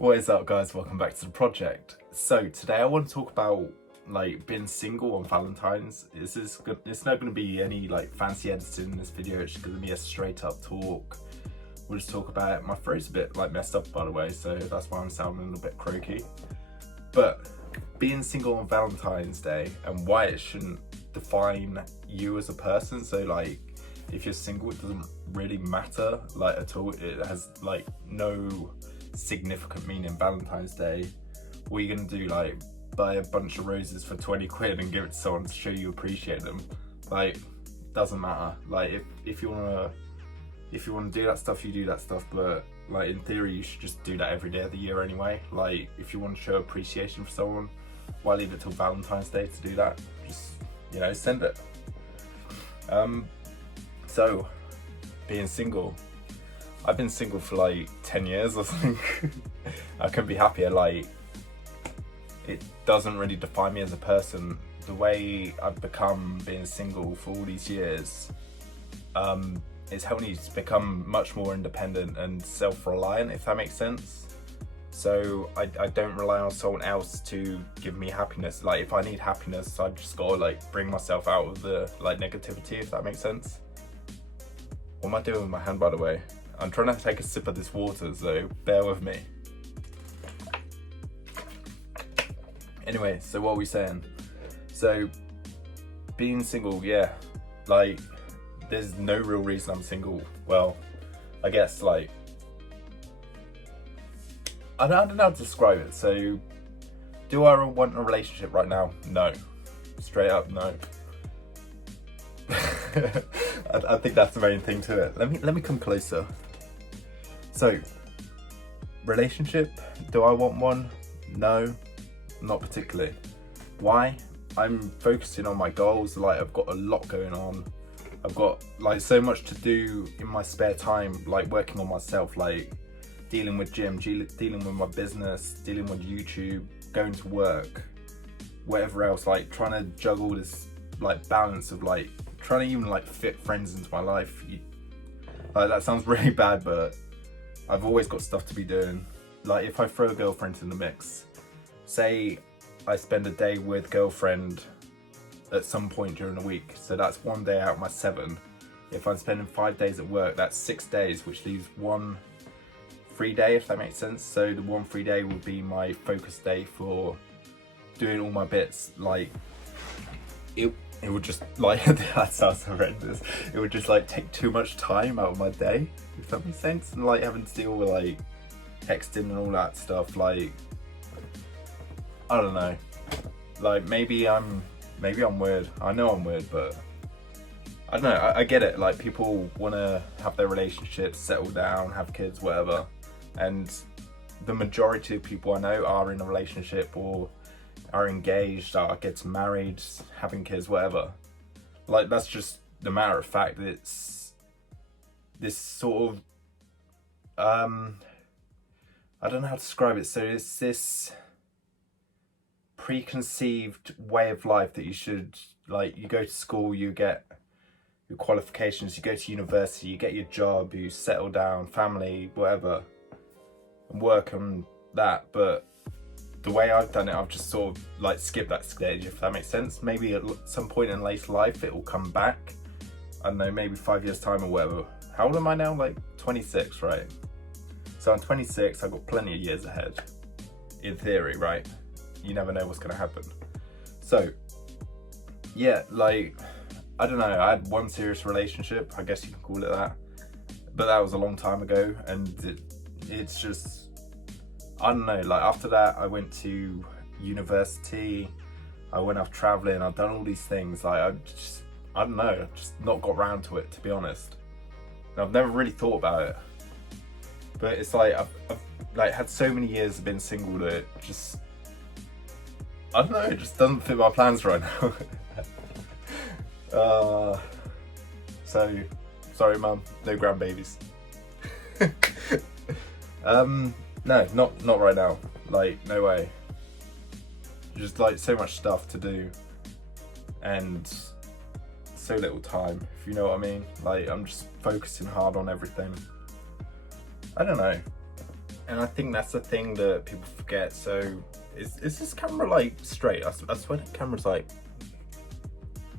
What is up, guys? Welcome back to the project. So today I want to talk about like being single on Valentine's. It's not going to be any like fancy editing in this video. It's just going to be a straight up talk. We'll just talk about it. My throat's a bit like messed up, by the way, so that's why I'm sounding a little bit croaky. But being single on Valentine's Day and why it shouldn't define you as a person. So like if you're single, it doesn't really matter like at all. It has like no significant meaning. Valentine's Day, what are you gonna do, like buy a bunch of roses for 20 quid and give it to someone to show you appreciate them? Like, doesn't matter. Like if you wanna do that stuff, you do that stuff, but like in theory you should just do that every day of the year anyway. Like if you want to show appreciation for someone, why leave it till Valentine's Day to do that? Just, you know, send it. So being single, I've been single for like 10 years or something. I couldn't be happier. Like, it doesn't really define me as a person. The way I've become being single for all these years, it's helped me to become much more independent and self-reliant, if that makes sense. So I don't rely on someone else to give me happiness. Like if I need happiness, I've just gotta like bring myself out of the like negativity, if that makes sense. What am I doing with my hand, by the way? I'm trying to take a sip of this water, so bear with me. Anyway, so what are we saying? So, being single, yeah, like, there's no real reason I'm single. Well, I guess, like, I don't know how to describe it. So, do I want a relationship right now? No. Straight up, no. I think that's the main thing to it. Let me come closer. So, relationship, do I want one? No, not particularly. Why? I'm focusing on my goals. Like, I've got a lot going on. I've got like so much to do in my spare time, like working on myself, like dealing with gym, dealing with my business, dealing with YouTube, going to work, whatever else, like trying to juggle this like balance of like trying to even like fit friends into my life. Like, that sounds really bad, but I've always got stuff to be doing. Like if I throw a girlfriend in the mix, say I spend a day with girlfriend at some point during the week, so that's one day out of my 7. If I'm spending 5 days at work, that's 6 days, which leaves 1 free day, if that makes sense. So the 1 free day would be my focus day for doing all my bits. Like it would just like that sounds horrendous. It would just like take too much time out of my day, if that makes sense. And like having to deal with like texting and all that stuff. Like, I don't know. Like maybe I'm weird. I know I'm weird, but I don't know. I get it. Like people want to have their relationships, settle down, have kids, whatever. And the majority of people I know are in a relationship or are engaged, are getting married, having kids, whatever. Like that's just the matter of fact. It's this sort of I don't know how to describe it. So it's this preconceived way of life that you should, like, you go to school, you get your qualifications, you go to university, you get your job, you settle down, family, whatever, and work on that. But the way I've done it, I've just sort of like skipped that stage, if that makes sense. Maybe at some point in later life it will come back. I don't know, maybe 5 years time or whatever. How old am I now? Like 26, right? So I'm 26, I've got plenty of years ahead, in theory, right? You never know what's gonna happen. So yeah, like, I don't know, I had one serious relationship, I guess you can call it that, but that was a long time ago. And it's just, I don't know, like after that I went to university, I went off traveling, I've done all these things. Like I don't know, I've just not got round to it, to be honest. And I've never really thought about it, but it's like I've like had so many years of being single that it just, I don't know, it just doesn't fit my plans right now. So sorry mum, no grandbabies. No, not right now. Like, no way. Just like so much stuff to do and so little time, if you know what I mean. Like I'm just focusing hard on everything. I don't know. And I think that's the thing that people forget. So is this camera like straight? I swear the camera's like,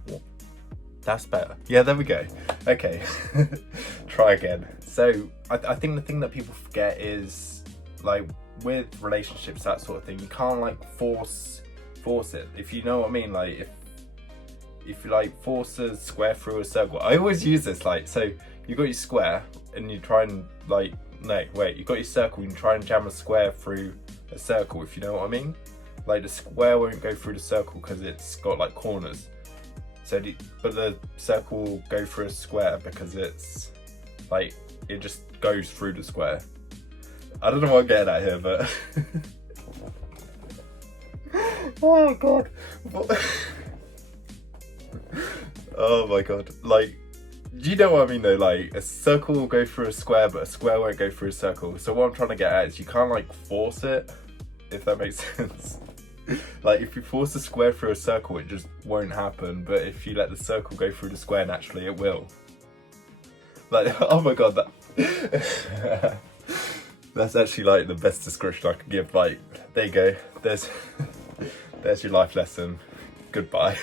what? That's better. Yeah, there we go. Okay, try again. So I think the thing that people forget is, like, with relationships, that sort of thing, you can't like force it, if you know what I mean. Like if you like force a square through a circle. I always use this, like, so you got your square and you try and like, no wait, you got your circle and you try and jam a square through a circle, if you know what I mean. Like the square won't go through the circle because it's got like corners, so but the circle will go through a square because it's like, it just goes through the square. I don't know what I'm getting at here, but oh god. Oh my god, like, do you know what I mean though? Like, a circle will go through a square, but a square won't go through a circle. So what I'm trying to get at is, you can't like force it, if that makes sense. Like, if you force a square through a circle, it just won't happen, but if you let the circle go through the square naturally, it will. Like, oh my god, that that's actually like the best description I can give. Like, there you go, there's your life lesson. Goodbye.